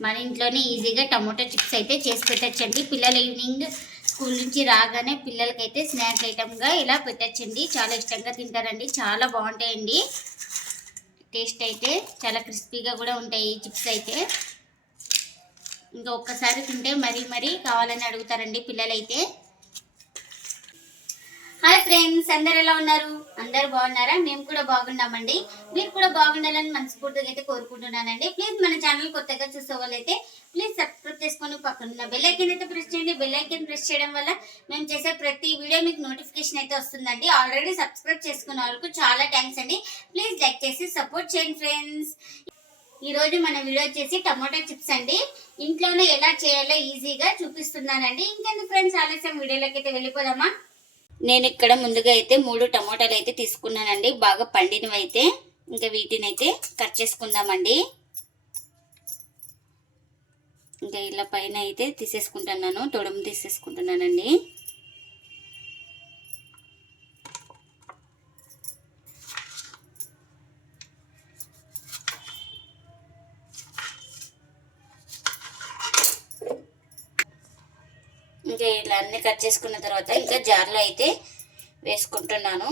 మన ఇంట్లోనే ఈజీగా టమోటా చిప్స్ అయితే చేసి పెట్టచ్చండి. పిల్లలు ఈవినింగ్ స్కూల్ నుంచి రాగానే పిల్లలకైతే స్నాక్ ఐటమ్గా ఇలా పెట్టచ్చండి. చాలా ఇష్టంగా తింటారండి. చాలా బాగుంటాయండి. టేస్ట్ అయితే చాలా క్రిస్పీగా కూడా ఉంటాయి ఈ చిప్స్ అయితే. ఇంకా ఒక్కసారి తింటే మరీ మరీ కావాలని అడుగుతారండి పిల్లలైతే. హాయ్ ఫ్రెండ్స్ అందరు ఎలా ఉన్నారు? అందరు బాగున్నారా? మేము కూడా బాగున్నామండి. మీరు కూడా బాగుండాలని మనస్ఫూర్తిగా అయితే కోరుకుంటున్నానండి. ప్లీజ్ మన ఛానల్ కొత్తగా చూసే వాళ్ళైతే ప్లీజ్ సబ్స్క్రైబ్ చేసుకొని పక్కన ఉన్న బెల్ ఐకన్ అయితే ప్రెస్ చేయండి. బెల్ ఐకన్ ప్రెస్ చేయడం వల్ల మేము చేసే ప్రతి వీడియో మీకు నోటిఫికేషన్ అయితే వస్తుందండి. ఆల్రెడీ సబ్స్క్రైబ్ చేసుకున్న వాళ్ళకు చాలా థ్యాంక్స్ అండి. ప్లీజ్ లైక్ చేసి సపోర్ట్ చేయండి ఫ్రెండ్స్ ఈ రోజు మన వీడియో వచ్చేసి టమాటో చిప్స్ అండి. ఇంట్లోనే ఎలా చేయాలో ఈజీగా చూపిస్తున్నానండి. ఇంకెందుకు ఫ్రెండ్స్ ఆలస్యం. వీడియోలోకి అయితే వెళ్ళిపోదామా? నేను ఇక్కడ ముందుగా అయితే మూడు టమోటాలు అయితే తీసుకున్నానండి. బాగా పండినవి అయితే ఇంకా వీటిని అయితే కట్ చేసుకుందామండి. ఇంకా ఇలా పైన అయితే తీసేసుకుంటున్నాను. తొడుము తీసేసుకుంటున్నానండి. ఇంకా ఇలా అన్నీ కట్ చేసుకున్న తర్వాత ఇంకా జార్లో అయితే వేసుకుంటున్నాను.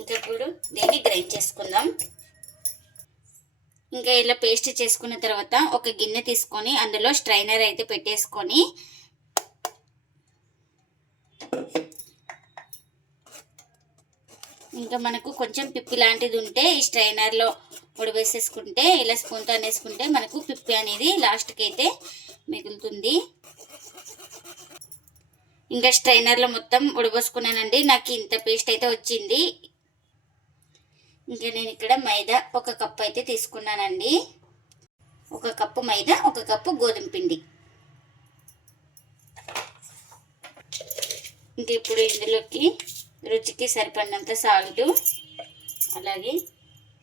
ఇంకా ఇప్పుడు దీన్ని గ్రైండ్ చేసుకుందాం. ఇంకా ఇలా పేస్ట్ చేసుకున్న తర్వాత ఒక గిన్నె తీసుకొని అందులో స్ట్రైనర్ అయితే పెట్టేసుకొని ఇంకా మనకు కొంచెం పిప్పి లాంటిది ఉంటే ఈ స్ట్రైనర్లో ఉడవేసేసుకుంటే ఇలా స్పూన్తో అనేసుకుంటే మనకు పిప్పి అనేది లాస్ట్కి అయితే మిగులుతుంది. ఇంకా స్ట్రైనర్లో మొత్తం ఉడబోసుకున్నానండి. నాకు ఇంత పేస్ట్ అయితే వచ్చింది. ఇంకా నేను ఇక్కడ మైదా ఒక కప్పు అయితే తీసుకున్నానండి. ఒక కప్పు మైదా ఒక కప్పు గోధుమ పిండి. ఇంకా ఇప్పుడు ఇందులోకి రుచికి సరిపడినంత సాల్ట్ అలాగే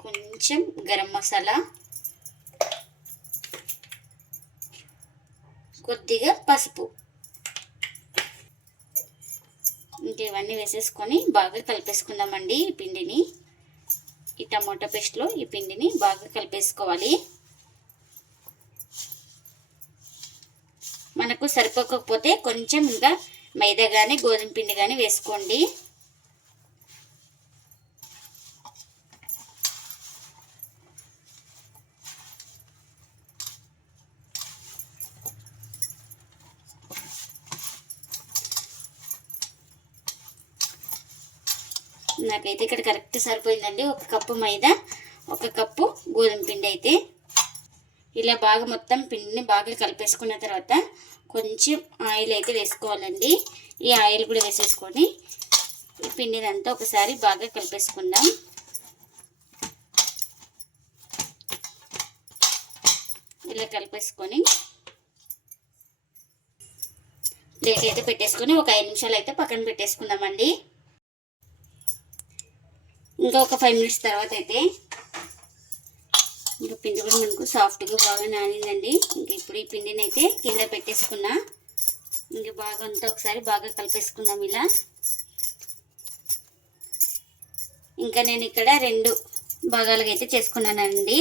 కొంచెం గరం మసాలా కొద్దిగా పసుపు. ఇంకా ఇవన్నీ వేసేసుకొని బాగా కలిపేసుకుందామండి ఈ పిండిని. ఈ టమోటా పేస్ట్లో ఈ పిండిని బాగా కలిపేసుకోవాలి. మనకు సరిపోకపోతే కొంచెం ఇంకా మైదా కానీ గోధుమ పిండి కానీ వేసుకోండి. నాకైతే ఇక్కడ కరెక్ట్ సరిపోయిందండి. ఒక కప్పు మైదా ఒక కప్పు గోధుమ పిండి అయితే. ఇలా బాగా మొత్తం పిండిని బాగా కలిపేసుకున్న తర్వాత కొంచెం ఆయిల్ అయితే వేసుకోవాలండి. ఈ ఆయిల్ కూడా వేసేసుకొని ఈ పిండిని అంతా ఒకసారి బాగా కలిపేసుకుందాం. ఇలా కలిపేసుకొని ప్లేట్ అయితే పెట్టేసుకొని ఒక ఐదు నిమిషాలు అయితే పక్కన పెట్టేసుకుందామండి. ఇంకొక ఫైవ్ మినిట్స్ తర్వాత అయితే ఇంకా పిండి కూడా మనకు సాఫ్ట్గా బాగా నానిందండి. ఇంకా ఇప్పుడు ఈ పిండిని అయితే కింద పెట్టేసుకున్నా. ఇంకా బాగా అంతా ఒకసారి బాగా కలిపేసుకుందాం ఇలా. ఇంకా నేను ఇక్కడ రెండు భాగాలుగా అయితే చేసుకున్నానండి.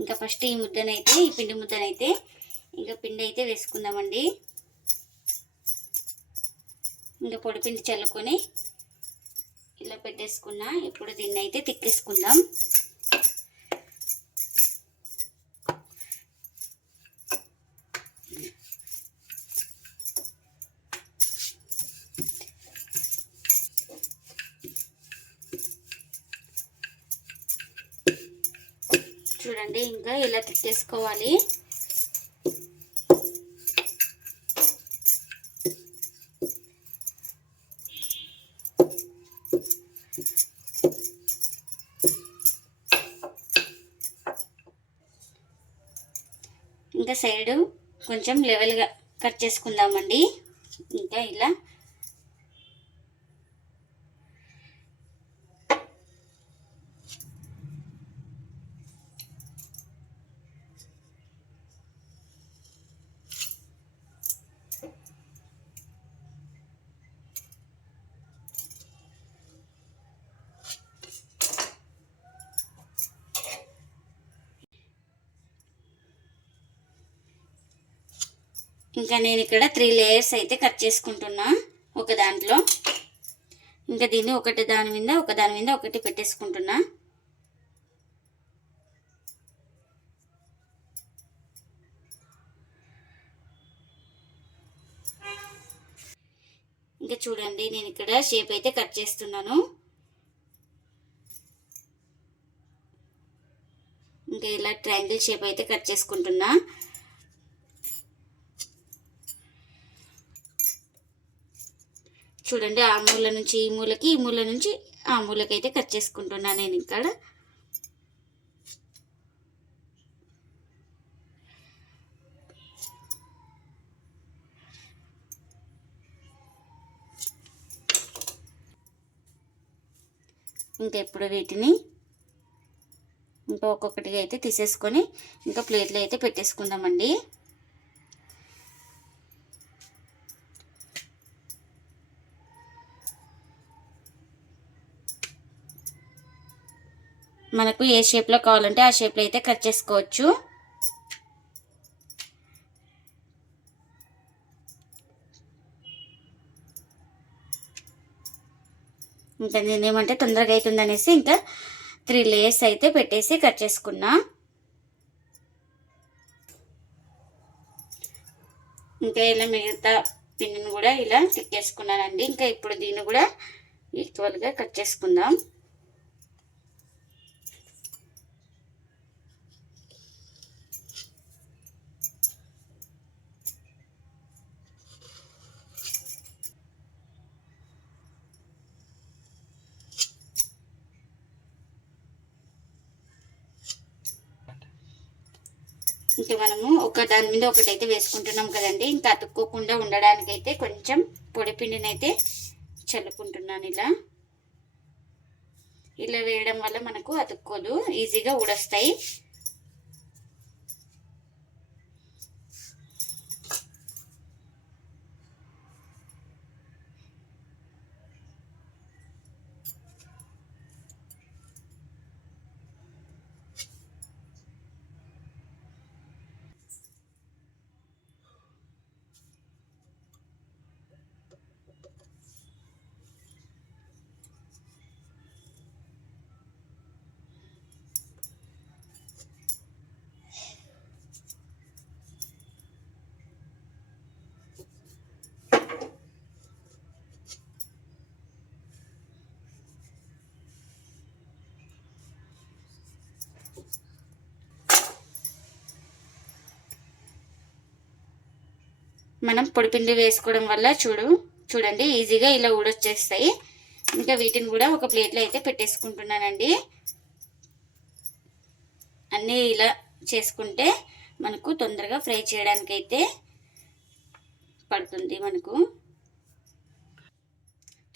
ఇంకా ఫస్ట్ ఈ ముద్దనైతే ఈ పిండి ముద్దనైతే ఇంకా పిండి అయితే వేసుకుందామండి. ఇంకా పొడి పిండి చల్లుకొని ఇలా పెట్టేసుకున్నా. ఇప్పుడు దీన్ని అయితే తిక్కేసుకుందాం చూడండి ఇంకా ఇలా తిక్కేసుకోవాలి సైడు కొంచెం లెవెల్గా కట్ చేసుకుందామండి. ఇంకా ఇలా ఇంకా నేను ఇక్కడ త్రీ లేయర్స్ అయితే కట్ చేసుకుంటున్నా ఒక దాంట్లో. ఇంకా దీన్ని ఒకటి దాని మీద ఒక దాని మీద ఒకటి పెట్టేసుకుంటున్నా. ఇంకా చూడండి నేను ఇక్కడ షేప్ అయితే కట్ చేస్తున్నాను. ఇంకా ఇలా ట్రయాంగిల్ షేప్ అయితే కట్ చేసుకుంటున్నా. చూడండి ఆ మూల నుంచి ఈ మూలకి ఈ మూల నుంచి ఆ మూలకైతే కట్ చేసుకుంటున్నా నేను ఇక్కడ. ఇంకా ఇప్పుడు వీటిని ఇంకా ఒక్కొక్కటిగా అయితే తీసేసుకొని ఇంకా ప్లేట్లో అయితే పెట్టేసుకుందామండి. మనకు ఏ షేప్లో కావాలంటే ఆ షేప్లో అయితే కట్ చేసుకోవచ్చు. ఇంకా నేను ఏమంటే తొందరగా అవుతుందనేసి ఇంకా త్రీ లేయర్స్ అయితే పెట్టేసి కట్ చేసుకున్నా. ఇంకా ఇలా మిగతా పిన్ను కూడా ఇలా తిక్కేసుకున్నానండి ఇంకా ఇప్పుడు దీన్ని కూడా ఈక్వల్గా కట్ చేసుకుందాం. ఇంకా మనము ఒక దాని మీద ఒకటి అయితే వేసుకుంటున్నాం కదండి. ఇంకా అతుక్కోకుండా ఉండడానికి అయితే కొంచెం పొడిపిండిని అయితే చల్లుకుంటున్నాను ఇలా. ఇలా వేయడం వల్ల మనకు అతుక్కోదు ఈజీగా ఊడొస్తాయి. మనం పొడిపిండి వేసుకోవడం వల్ల చూడు చూడండి ఈజీగా ఇలా ఊడొచ్చేస్తాయి. ఇంకా వీటిని కూడా ఒక ప్లేట్లో అయితే పెట్టేసుకుంటున్నానండి. అన్నీ ఇలా చేసుకుంటే మనకు తొందరగా ఫ్రై చేయడానికి అయితే పడుతుంది మనకు.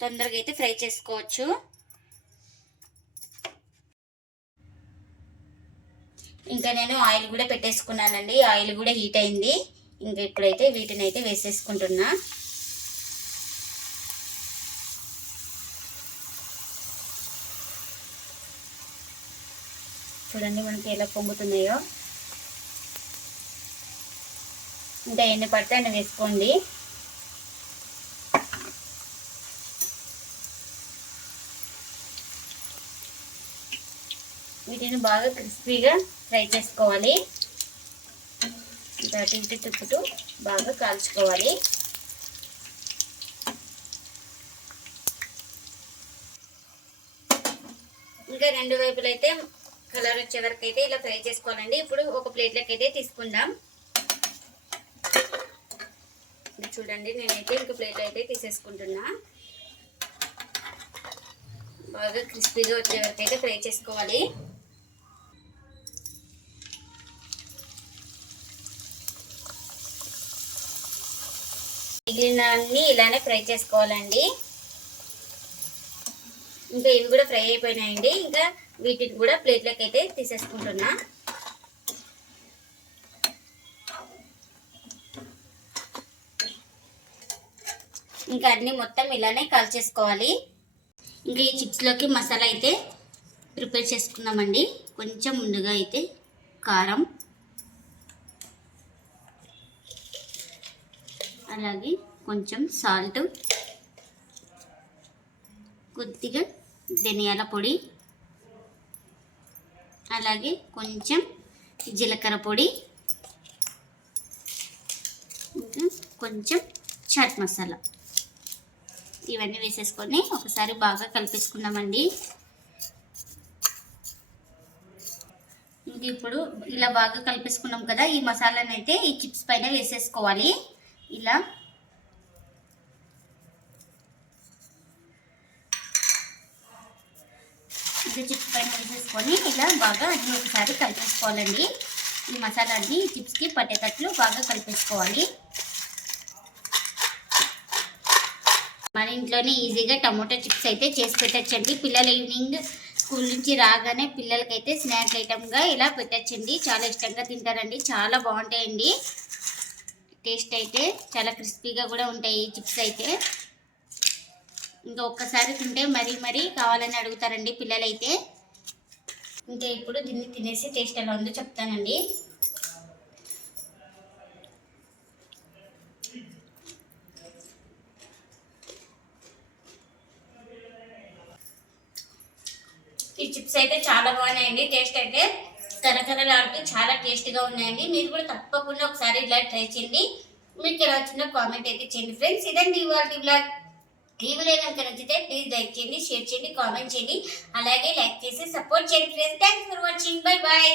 తొందరగా అయితే ఫ్రై చేసుకోవచ్చు. ఇంకా నేను ఆయిల్ కూడా పెట్టేసుకున్నానండి. ఆయిల్ కూడా హీట్ అయింది. ఇంకా ఇప్పుడైతే వీటిని అయితే వేసేసుకుంటున్నా. చూడండి మనకి ఎలా పొంగుతున్నాయో. ఇంకా ఎన్ని పడితే అన్ని వేసుకోండి. వీటిని బాగా క్రిస్పీగా ఫ్రై చేసుకోవాలి. అటు ఇటు తిప్పుతూ బాగా కాల్చుకోవాలి. ఇంకా రెండు వైపులు అయితే కలర్ వచ్చే వరకు అయితే ఇలా ఫ్రై చేసుకోవాలండి. ఇప్పుడు ఒక ప్లేట్లోకి అయితే తీసుకుందాం. చూడండి నేనైతే ఇంక ప్లేట్ అయితే తీసేసుకుంటున్నా. బాగా క్రిస్పీగా వచ్చే వరకు అయితే ఫ్రై చేసుకోవాలి. మిగిలినన్ని ఇలానే ఫ్రై చేసుకోవాలండి. ఇంకా ఇవి కూడా ఫ్రై అయిపోయినాయండి. ఇంకా వీటిని కూడా ప్లేట్లోకి అయితే తీసేసుకుంటున్నా. ఇంకా అన్నీ మొత్తం ఇలానే కాల్చేసుకోవాలి ఇంకా ఈ చిప్స్లోకి మసాలా అయితే ప్రిపేర్ చేసుకున్నామండి కొంచెం ముందుగా అయితే కారం. అలాగే కొంచెం సాల్ట్ కొద్దిగా ధనియాల పొడి అలాగే కొంచెం జీలకర్ర పొడి ఇంకా కొంచెం చాట్ మసాలా. ఇవన్నీ వేసేసుకొని ఒకసారి బాగా కలిపేసుకుందామండి. ఇంక ఇప్పుడు ఇలా బాగా కలిపేసుకున్నాం కదా ఈ మసాలాని అయితే ఈ చిప్స్ పైన వేసేసుకోవాలి. ఇలా చిప్స్ పైన వేసేసుకొని ఇలా బాగా అన్ని ఒకసారి కలిపేసుకోవాలండి. ఈ మసాలా అన్ని చిప్స్కి పట్టేటట్లు బాగా కలిపేసుకోవాలి. మన ఇంట్లోనే ఈజీగా టమోటా చిప్స్ అయితే చేసి పెట్టచ్చండి. పిల్లలు ఈవినింగ్ స్కూల్ నుంచి రాగానే పిల్లలకైతే స్నాక్ ఐటమ్గా ఇలా పెట్టచ్చండి. చాలా ఇష్టంగా తింటారండి. చాలా బాగుంటాయండి. టేస్ట్ అయితే చాలా క్రిస్పీగా కూడా ఉంటాయి ఈ చిప్స్ అయితే. ఇంకా ఒక్కసారి తింటే మరీ మరీ కావాలని అడుగుతారండి పిల్లలైతే. ఇంకా ఇప్పుడు దీన్ని తినేసి టేస్ట్ ఎలా ఉందో చెప్తానండి. ఈ చిప్స్ అయితే చాలా బాగున్నాయండి టేస్ట్ అయితే కరకరలాడుతూ చాలా టేస్టీగా ఉన్నాయండి. మీరు కూడా తప్పకుండా ఒకసారి ఇలా ట్రై చేయండి. మీకు ఎలా వచ్చిందో కామెంట్ అయితే చేయండి. ఫ్రెండ్స్ ఇదండి ఇవాళ బ్లాగ్ ఈ వీడియో కనుక నచ్చితే ప్లీజ్ లైక్ చేయండి షేర్ చేయండి కామెంట్ చేయండి. అలాగే లైక్ చేసి సపోర్ట్ చేయండి friends thanks for watching bye bye